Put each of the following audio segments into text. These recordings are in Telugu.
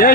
예.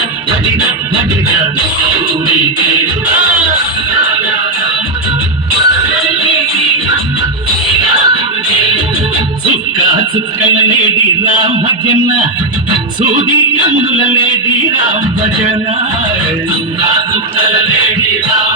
పడిన లేడి రామ్ భజన సూది కందుల లేడి రామ్ భజన లేడి రామ్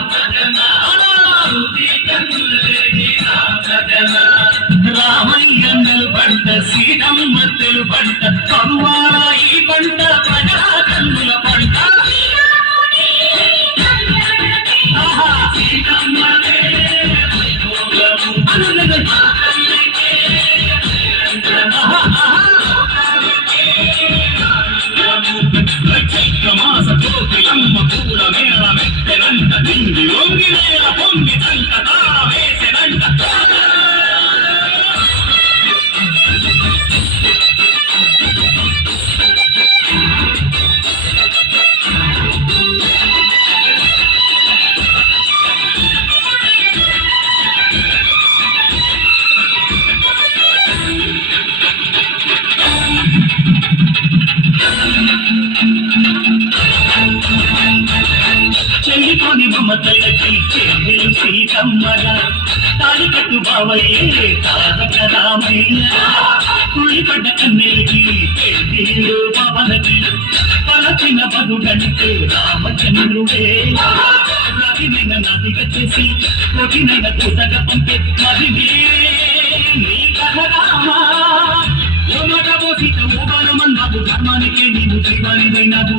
చెల్లిపోని తల్లకి చెల్లెలు సీతమ్మల. తాడి కట్టు బావయ్యే తారక రామయ్య. కుళ్ళిపడ్డ కన్నెలకి పెళ్ళిళ్ళు పవనకి పలచిన బదుడంటే రామచంద్రుడే. రవినైన నదిగా చేసి కొటినైన కూతగా పంపే మరి. బాలమన్నావు ధర్మానికే నీవు దైవానిదైనావు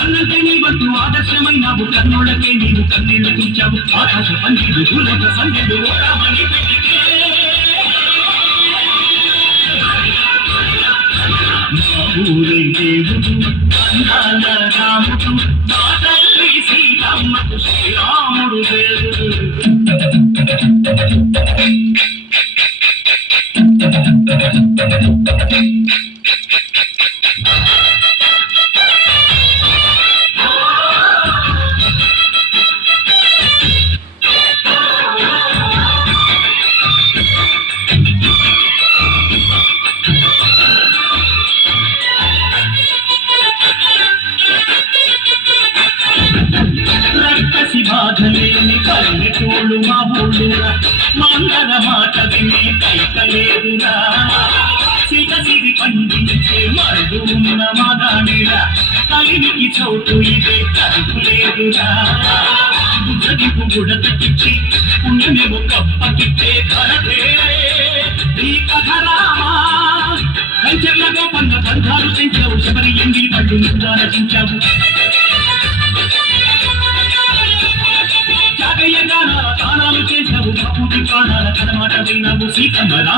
అన్నంటే నీవంటూ ఆదర్శమైనావు నీవు తీర్చావు ఆకాశ మా ఊరే దేవుడు అందాల రాముడు బాధలేని పల్లెటూళ్ళు మా ఊళ్ళురా మందర మాట విని కైకలేదురా సిగ సిరి పండించే మరుడు ఉన్న మగాడిరా కలినికి చోటు ఇదే కలుగులేదురా బుద్ధదిపు గుడతకిచ్చి పుణ్యమేమో కప్పకిచ్చే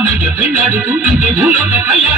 రామయ్య పెళ్ళాడుతుంటే భూలోక కళ్యాణమే మా